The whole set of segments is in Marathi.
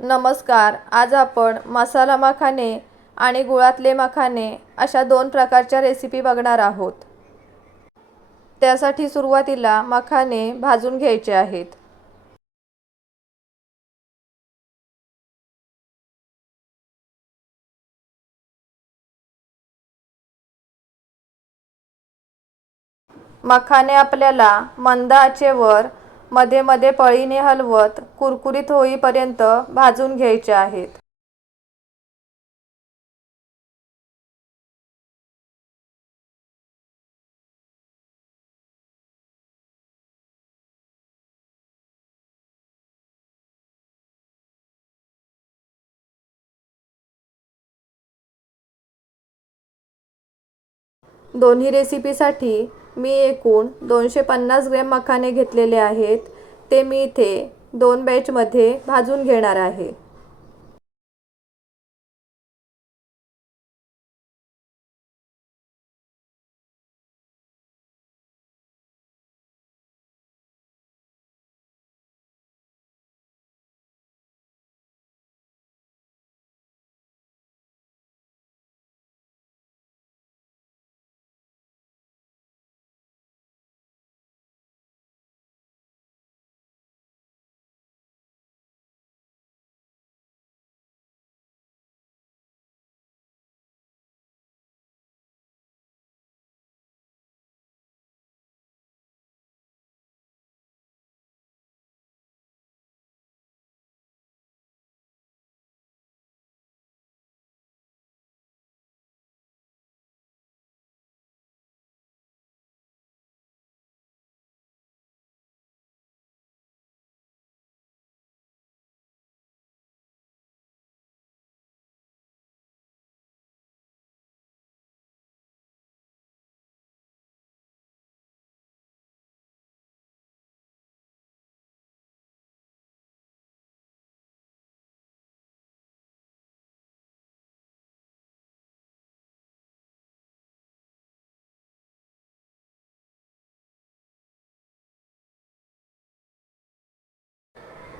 नमस्कार. आज आपण मसाला मखाने आणि गुळातले मखाने अशा दोन प्रकारच्या रेसिपी बघणार आहोत. त्यासाठी सुरुवातीला मखाने भाजून घ्यायचे आहेत. मखाने आपल्याला मंद आचेवर मध्ये मध्ये पळीने हलवत कुरकुरीत होईपर्यंत भाजून घ्यायचे आहेत. दोन्ही रेसिपीसाठी मी एकूण 250 ग्रॅम मखाने घेतलेले आहेत. ते मी इथे 2 बॅचमध्ये भाजून घेणार आहे.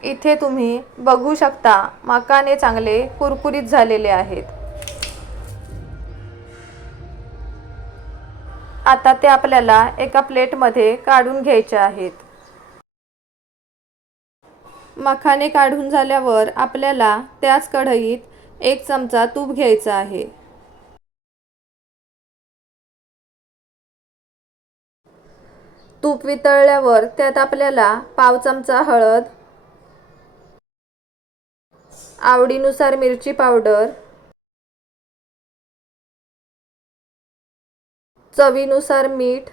इथे तुम्ही बघू शकता मखाने चांगले कुरकुरीत झालेले आहेत. आता ते आपल्याला एका प्लेटमध्ये काढून घ्यायचे आहेत. मखाने काढून झाल्यावर आपल्याला त्याच कढईत 1 चमचा तूप घ्यायचं आहे. तूप वितळल्यावर त्यात आपल्याला पाव चमचा हळद, आवडीनुसार मिरची पावडर, चवीनुसार मीठ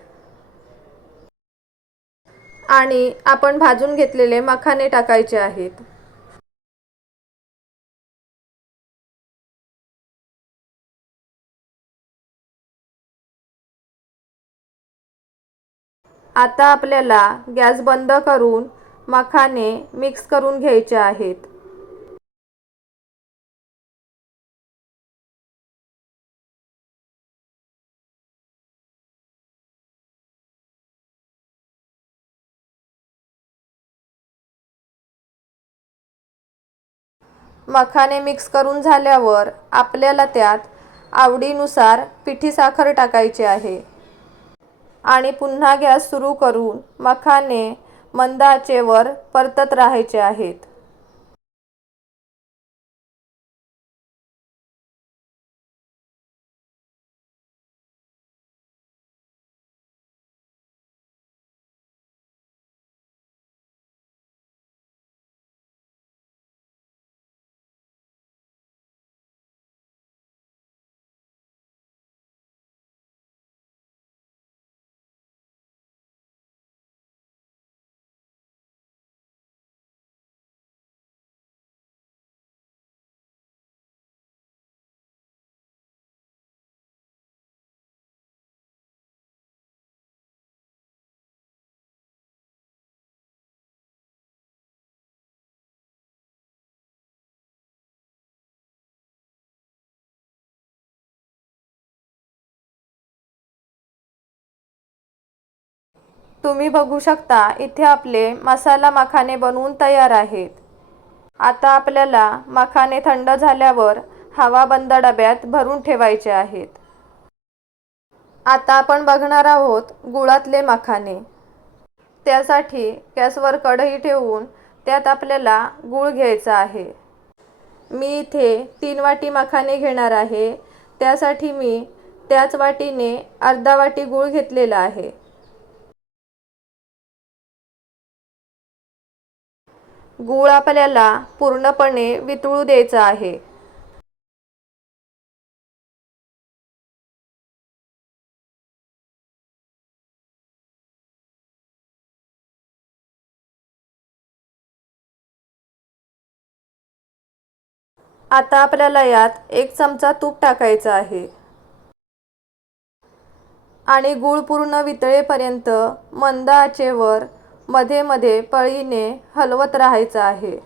आणि आपण भाजून घेतलेले मखाने टाकायचे आहेत. आता आपल्याला गॅस बंद करून मखाने मिक्स करून घ्यायचे आहेत. मखाने मिक्स करून झाल्यावर आपल्याला त्यात आवडीनुसार पिठी साखर टाकायची आहे आणि पुन्हा गॅस सुरू करून मखाने मंद आचेवर परतत राहायचे आहेत. तुम्ही बघू शकता इथे आपले मसाला मखाने बनवून तयार आहेत. आता आपल्याला मखाने थंड झाल्यावर हवाबंद डब्यात भरून ठेवायचे आहेत. आता आपण बघणार आहोत गुळातले मखाने. त्यासाठी गॅसवर कढई ठेवून त्यात आपल्याला गूळ घ्यायचा आहे. मी इथे 3 वाटी मखाने घेणार आहे. त्यासाठी मी त्याच वाटीने अर्धा वाटी गूळ घेतलेला आहे. गूळ आपल्याला पूर्णपणे वितळू द्यायचा आहे. आता आपल्याला यात 1 चमचा तूप टाकायचं आहे आणि गूळ पूर्ण वितळेपर्यंत मंद आचेवर मध्ये मध्ये पळीने हलवत राहायचं आहे.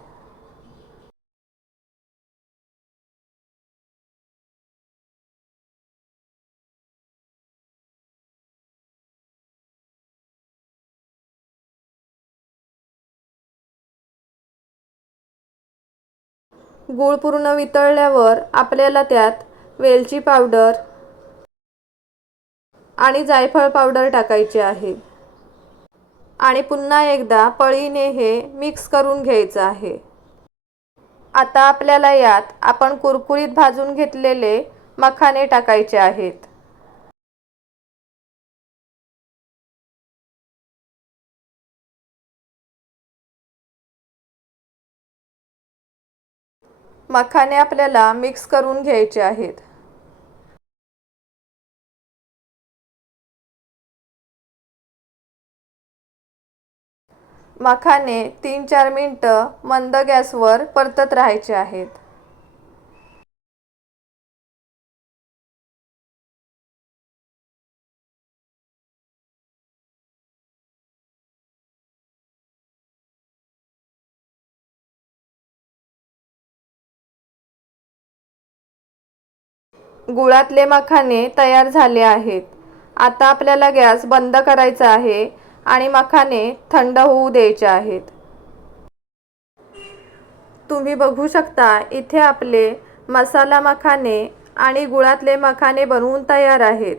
गूळ पूर्ण वितळल्यावर आपल्याला त्यात वेलची पावडर आणि जायफळ पावडर टाकायची आहे आणि पुन्हा एकदा पळीने हे मिक्स करून घ्यायचं आहे. आता आपल्याला यात आपण कुरकुरीत भाजून घेतलेले मखाने टाकायचे आहेत. मखाने आपल्याला मिक्स करून घ्यायचे आहेत. मखाने 3-4 मिनिटं मंद गॅसवर परतत राहायचे आहेत. गुळातले मखाने तयार झाले आहेत. आता आपल्याला गॅस बंद करायचा आहे आणि मखाने थंड होऊ द्यायचे आहेत. तुम्ही बघू शकता इथे आपले मसाला मखाने आणि गुळातले मखाने बनवून तयार आहेत.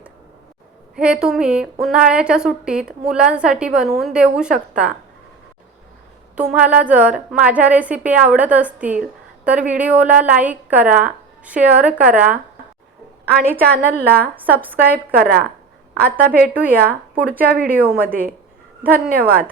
हे तुम्ही उन्हाळ्याच्या सुट्टीत मुलांसाठी बनवून देऊ शकता. तुम्हाला जर माझ्या रेसिपी आवडत असतील तर व्हिडिओला लाईक करा, शेअर करा आणि चॅनलला सबस्क्राईब करा. आता भेटूया पुढच्या व्हिडिओमध्ये. धन्यवाद.